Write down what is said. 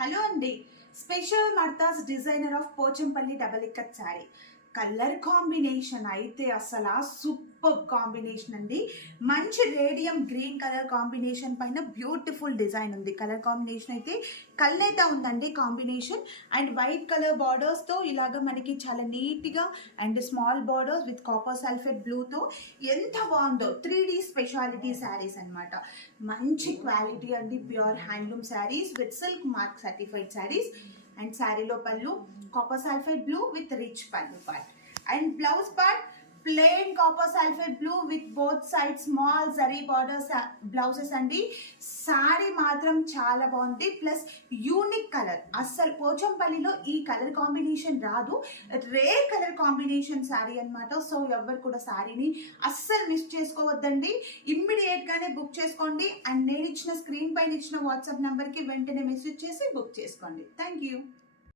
Hello అండి, special మర్తాస్ designer of Pochampally double ikat sari. Colour combination అయితే అసలు సూపర్ కాంబినేషన్ అండి. మంచి రేడియం గ్రీన్ కలర్ కాంబినేషన్ పైన బ్యూటిఫుల్ డిజైన్ ఉంది. కలర్ కాంబినేషన్ అయితే కల్నేత ఉందండి కాంబినేషన్. అండ్ వైట్ కలర్ బార్డర్స్తో ఇలాగ మనకి చాలా నీట్గా and small borders with copper sulphate బ్లూతో ఎంత బాగుందో. 3D స్పెషాలిటీ శారీస్ అనమాట. మంచి క్వాలిటీ అండి, pure handloom saris with silk mark certified saris. And శారీలో పళ్ళు copper sulphate blue with rich పళ్ళు part. And blouse part plain copper sulphate blue with both side small zari borders blouses అండి. శారీ మాత్రం చాలా బాగుంది. ప్లస్ యూనిక్ కలర్, అస్సలు పోచంపల్లిలో ఈ కలర్ కాంబినేషన్ రాదు. రేర్ కలర్ కాంబినేషన్ శారీ అనమాట. సో ఎవరు కూడా శారీని అస్సలు మిస్ చేసుకోవద్దండి. ఇమ్మీడియట్గానే బుక్ చేసుకోండి. అండ్ నేను ఇచ్చిన స్క్రీన్ పైన ఇచ్చిన వాట్సాప్ నెంబర్కి వెంటనే మెసేజ్ చేసి బుక్ చేసుకోండి. Thank you.